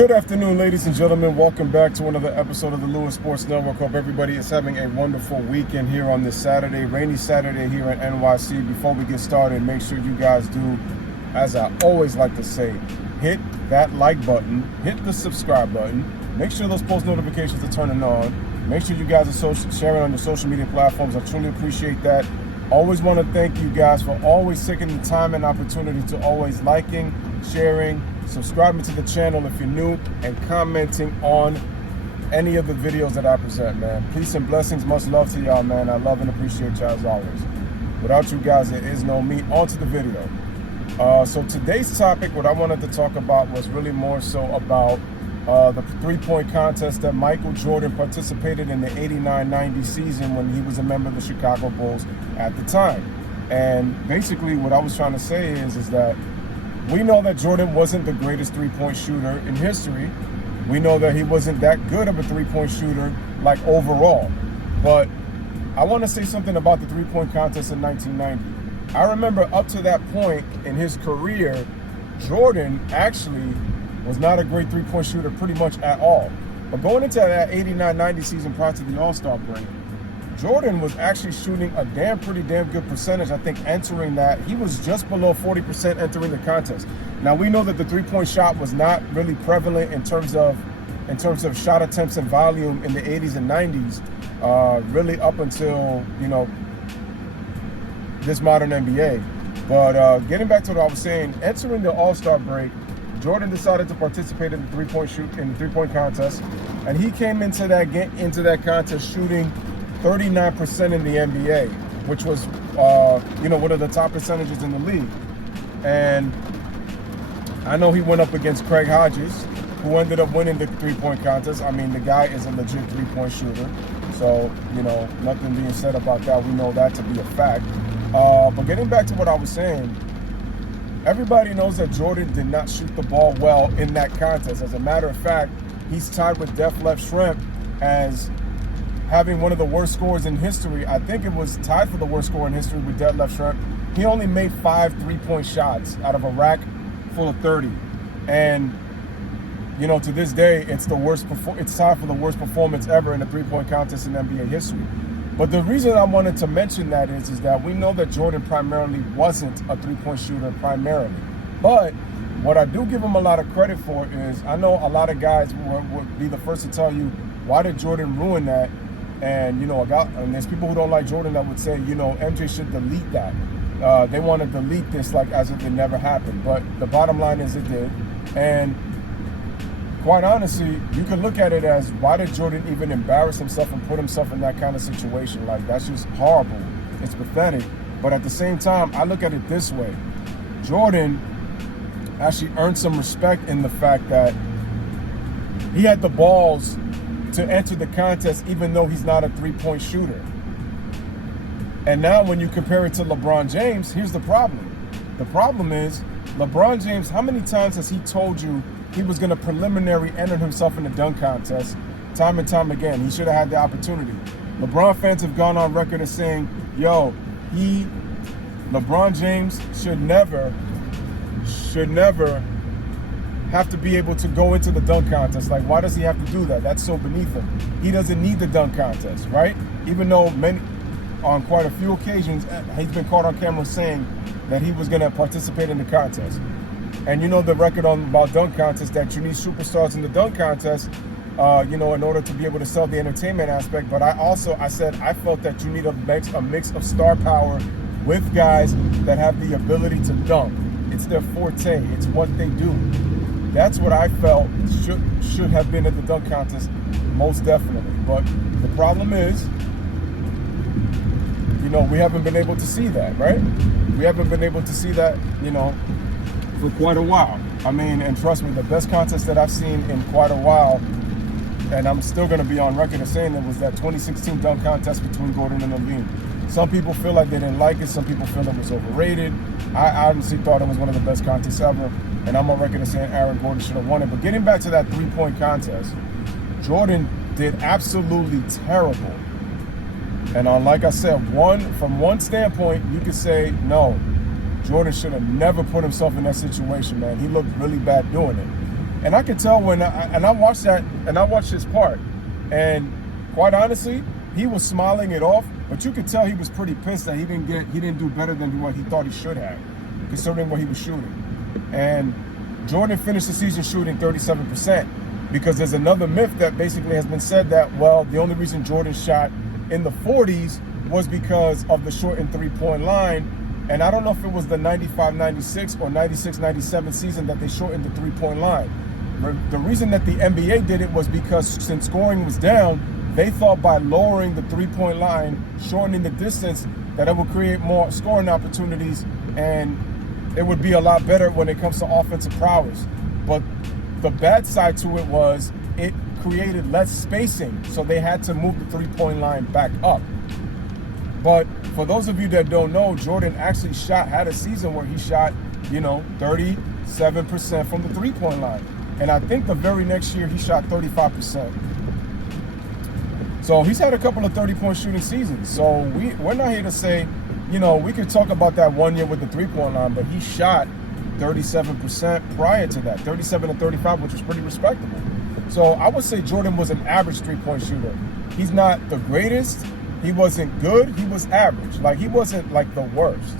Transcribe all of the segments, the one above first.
Good afternoon, ladies and gentlemen. Welcome back to another episode of the Louis Sports Network. Hope everybody is having a wonderful weekend here on this Saturday, rainy Saturday here in NYC. Before we get started, make sure you guys do, as I always like to say, hit that like button, hit the subscribe button, make sure those post notifications are turning on, make sure you guys are sharing on your social media platforms. I truly appreciate that. Always want to thank you guys for always taking the time and opportunity to always liking, sharing, subscribing to the channel if you're new, and commenting on any of the videos that I present, man. Peace and blessings, much love to y'all, man. I love and appreciate y'all as always. Without you guys, there is no me. On to the video. So today's topic, what I wanted to talk about was really more so about the three-point contest that Michael Jordan participated in the 89-90 season when he was a member of the Chicago Bulls at the time. And basically what I was trying to say is that we know that Jordan wasn't the greatest three-point shooter in history. We know that he wasn't that good of a three-point shooter, like overall. But I want to say something about the three-point contest in 1990. I remember up to that point in his career, Jordan actually was not a great three-point shooter pretty much at all. But going into that 89-90 season prior to the All-Star break, Jordan was actually shooting a pretty damn good percentage. I think entering that, he was just below 40% entering the contest. Now we know that the three-point shot was not really prevalent in terms of shot attempts and volume in the 80s and 90s, really up until, this modern NBA. But getting back to what I was saying, entering the All-Star break, Jordan decided to participate in the three-point contest, and he came into that contest shooting 39% in the NBA, which was, one of the top percentages in the league. And I know he went up against Craig Hodges, who ended up winning the three-point contest. I mean, the guy is a legit three-point shooter. So, nothing being said about that. We know that to be a fact. But getting back to what I was saying, everybody knows that Jordan did not shoot the ball well in that contest. As a matter of fact, he's tied with Def Left Shrimp as having one of the worst scores in history. I think it was tied for the worst score in history with Def Left Shrimp. He only made 5 three-point shots out of a rack full of 30. And, to this day, it's tied for the worst performance ever in a three-point contest in NBA history. But the reason I wanted to mention that is that we know that Jordan primarily wasn't a three-point shooter primarily. But what I do give him a lot of credit for is, I know a lot of guys would be the first to tell you, why did Jordan ruin that? And, and there's people who don't like Jordan that would say, MJ should delete that. They want to delete this like as if it never happened. But the bottom line is it did. And quite honestly, you could look at it as, why did Jordan even embarrass himself and put himself in that kind of situation? Like, that's just horrible. It's pathetic. But at the same time, I look at it this way. Jordan actually earned some respect in the fact that he had the balls to enter the contest even though he's not a three-point shooter. And now when you compare it to LeBron James, here's the problem. The problem is, LeBron James, how many times has he told you he was going to preliminary enter himself in the dunk contest time and time again? He should have had the opportunity. LeBron fans have gone on record as saying, LeBron James should never have to be able to go into the dunk contest. Like, why does he have to do that? That's so beneath him. He doesn't need the dunk contest, right? Even though on quite a few occasions, he's been caught on camera saying that he was going to participate in the contest. And the record about dunk contests, that you need superstars in the dunk contest, in order to be able to sell the entertainment aspect. But I said I felt that you need a mix of star power with guys that have the ability to dunk. It's their forte. It's what they do. That's what I felt should have been at the dunk contest, most definitely. But the problem is, we haven't been able to see that, right? We haven't been able to see that, for quite a while. I mean, and trust me, the best contest that I've seen in quite a while, and I'm still going to be on record as saying it, was that 2016 dunk contest between Gordon and Levine. Some people feel like they didn't like it. Some people feel it was overrated. I honestly thought it was one of the best contests ever, and I'm on record as saying Aaron Gordon should have won it. But getting back to that three-point contest, Jordan did absolutely terrible. And like I said, from one standpoint, you could say, no, Jordan should have never put himself in that situation, man. He looked really bad doing it. And I could tell when I watched that, and I watched his part, and quite honestly, he was smiling it off, but you could tell he was pretty pissed that he didn't do better than what he thought he should have, considering what he was shooting. And Jordan finished the season shooting 37%, because there's another myth that basically has been said that, well, the only reason Jordan shot in the 40s was because of the shortened three-point line. And I don't know if it was the 95-96 or 96-97 season that they shortened the three-point line. The reason that the NBA did it was because since scoring was down, they thought by lowering the three-point line, shortening the distance, that it would create more scoring opportunities and it would be a lot better when it comes to offensive prowess. But the bad side to it was it created less spacing, so they had to move the three-point line back up. But for those of you that don't know, Jordan actually had a season where he shot, 37% from the three-point line. And I think the very next year he shot 35%. So he's had a couple of 30-point shooting seasons. So we're not here to say, we could talk about that one year with the three-point line, but he shot 37% prior to that, 37 and 35, which was pretty respectable. So I would say Jordan was an average three-point shooter. He's not the greatest. He wasn't good. He was average. Like, he wasn't like the worst.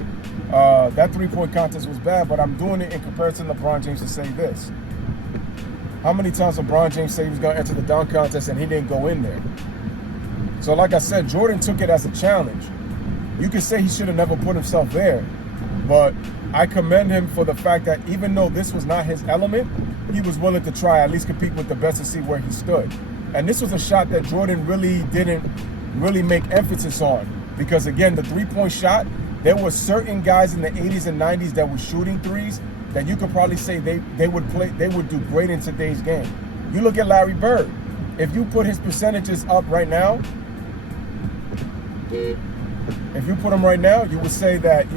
That three-point contest was bad, but I'm doing it in comparison to LeBron James to say this. How many times LeBron James said he was going to enter the dunk contest and he didn't go in there? So like I said, Jordan took it as a challenge. You could say he should have never put himself there, but I commend him for the fact that even though this was not his element, he was willing to try, at least compete with the best and see where he stood. And this was a shot that Jordan really didn't make emphasis on, because again, the three-point shot, there were certain guys in the 80s and 90s that were shooting threes that you could probably say they would do great in today's game. You look at Larry Bird. If you put his percentages up right now, if you put him right now, you would say that,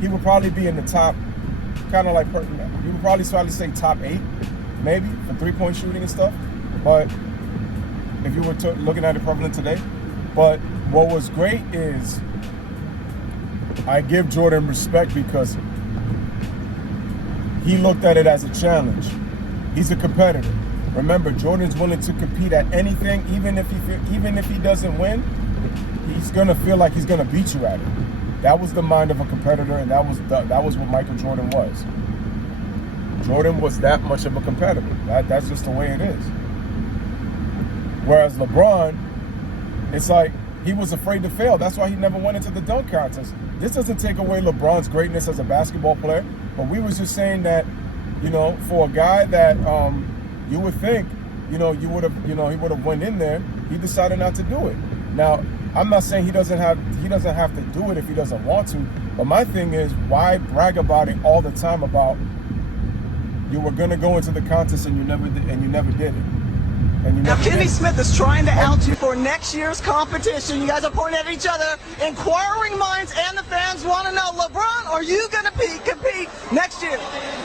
he would probably be in the top, kind of like, you would probably say top 8, maybe, for three-point shooting and stuff. But if you were looking at it prevalent today. But what was great is I give Jordan respect because he looked at it as a challenge. He's a competitor. Remember, Jordan's willing to compete at anything, even if he doesn't win, he's gonna feel like he's gonna beat you at it. That was the mind of a competitor, and that was what Michael Jordan was. Jordan was that much of a competitor. That's just the way it is. Whereas LeBron, it's like he was afraid to fail. That's why he never went into the dunk contest. This doesn't take away LeBron's greatness as a basketball player, but we was just saying that, for a guy that you would think, he would have went in there, he decided not to do it. Now, I'm not saying he doesn't have to do it if he doesn't want to, but my thing is, why brag about it all the time about you were gonna go into the contest and you never did it. Now, Kenny Smith is trying to out you for next year's competition. You guys are pointing at each other. Inquiring minds and the fans want to know, LeBron, are you going to compete next year?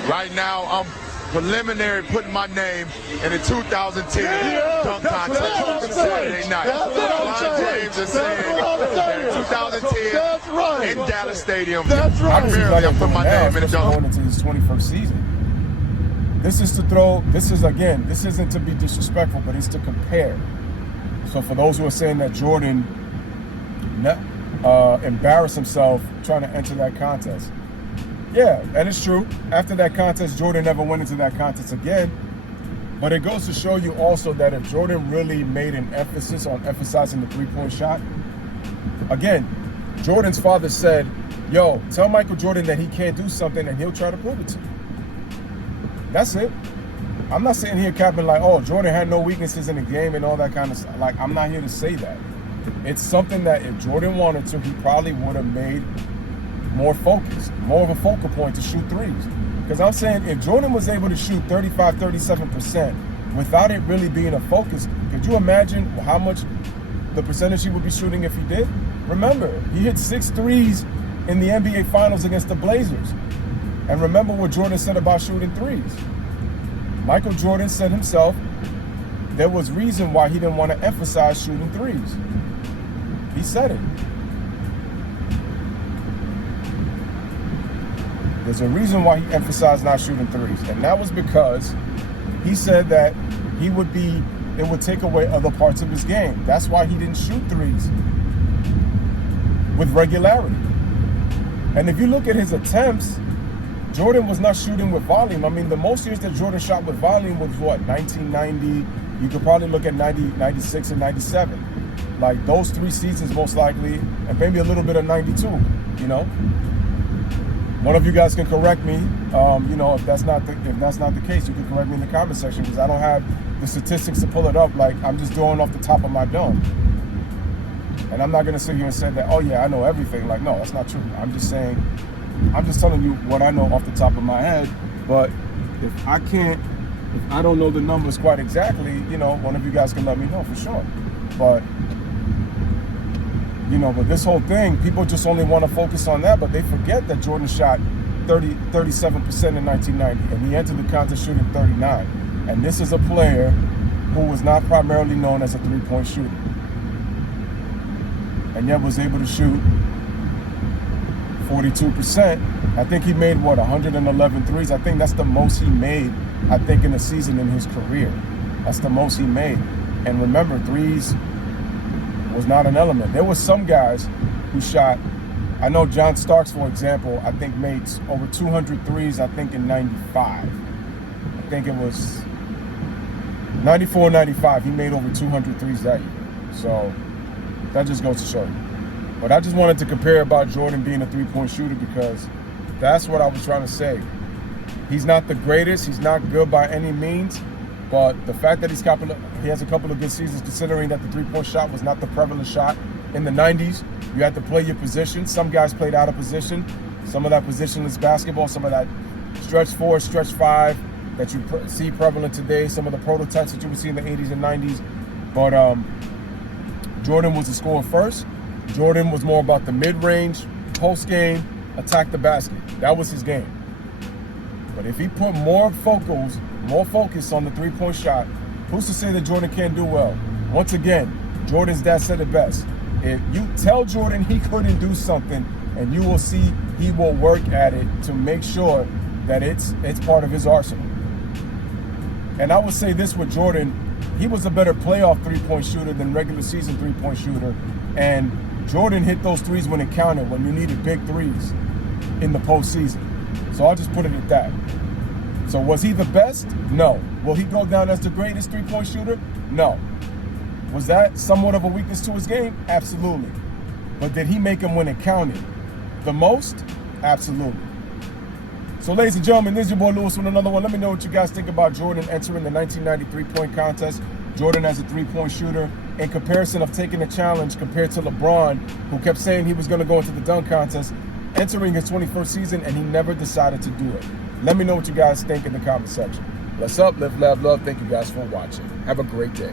Right now, I'm preliminary putting my name in the 2010 dunk contest Saturday night. LeBron James is saying that in 2010 in Dallas Stadium, I put my name in the dunk. Going into his 21st season. This isn't to be disrespectful, but it's to compare. So for those who are saying that Jordan embarrassed himself trying to enter that contest. Yeah, and it's true. After that contest, Jordan never went into that contest again. But it goes to show you also that if Jordan really made an emphasis on emphasizing the three-point shot, again, Jordan's father said, yo, tell Michael Jordan that he can't do something and he'll try to prove it to you. That's it. I'm not sitting here capping like, oh, Jordan had no weaknesses in the game and all that kind of stuff. Like, I'm not here to say that. It's something that if Jordan wanted to, he probably would have made more focused, more of a focal point to shoot threes. Because I'm saying if Jordan was able to shoot 35, 37% without it really being a focus, could you imagine how much the percentage he would be shooting if he did? Remember, he hit 6 threes in the NBA Finals against the Blazers. And remember what Jordan said about shooting threes. Michael Jordan said himself there was reason why he didn't want to emphasize shooting threes. He said it. There's a reason why he emphasized not shooting threes, and that was because he said that it would take away other parts of his game. That's why he didn't shoot threes with regularity. And if you look at his attempts, Jordan was not shooting with volume. I mean, the most years that Jordan shot with volume was what, 1990? You could probably look at 90, 96, and 97. Like those 3 seasons most likely, and maybe a little bit of 92, you know? One of you guys can correct me, you know, if that's not the case, you can correct me in the comment section, because I don't have the statistics to pull it up. Like, I'm just going off the top of my dome. And I'm not going to sit here and say that, oh yeah, I know everything. Like, no, that's not true. I'm just telling you what I know off the top of my head. But if I don't know the numbers quite exactly, you know, one of you guys can let me know for sure. But, you know, but this whole thing, people just only want to focus on that, but they forget that Jordan shot 37% in 1990, and he entered the contest shooting 39. And this is a player who was not primarily known as a three-point shooter, and yet was able to shoot 42%. I think he made, 111 threes. I think that's the most he made, I think, in a season in his career. That's the most he made. And remember, threes was not an element. There was some guys who shot, I know John Starks, for example, I think made over 200 threes, I think in 95. I think it was 94, 95. He made over 200 threes that year. So that just goes to show you. But I just wanted to compare about Jordan being a three-point shooter, because that's what I was trying to say. He's not the greatest. He's not good by any means. But the fact that he has a couple of good seasons, considering that the three-point shot was not the prevalent shot in the 90s. You had to play your position. Some guys played out of position. Some of that positionless basketball, some of that stretch 4, stretch 5 that you see prevalent today, some of the prototypes that you would see in the 80s and 90s. But Jordan was the scorer first. Jordan was more about the mid-range, post-game, attack the basket. That was his game. But if he put more focus on the three-point shot, who's to say that Jordan can't do well? Once again, Jordan's dad said it best. If you tell Jordan he couldn't do something, and you will see he will work at it to make sure that it's part of his arsenal. And I would say this with Jordan, he was a better playoff three-point shooter than regular season three-point shooter. And Jordan hit those threes when it counted, when you needed big threes in the postseason. So I'll just put it at that. So was he the best? No. Will he go down as the greatest three-point shooter? No. Was that somewhat of a weakness to his game? Absolutely. But did he make him when it counted the most? Absolutely. So ladies and gentlemen, this is your boy Louis with another one. Let me know what you guys think about Jordan entering the 1990 three-point contest. Jordan as a three-point shooter, in comparison of taking a challenge compared to LeBron, who kept saying he was going to go into the dunk contest, entering his 21st season, and he never decided to do it. Let me know what you guys think in the comment section. Bless up, live, laugh, love. Thank you guys for watching. Have a great day.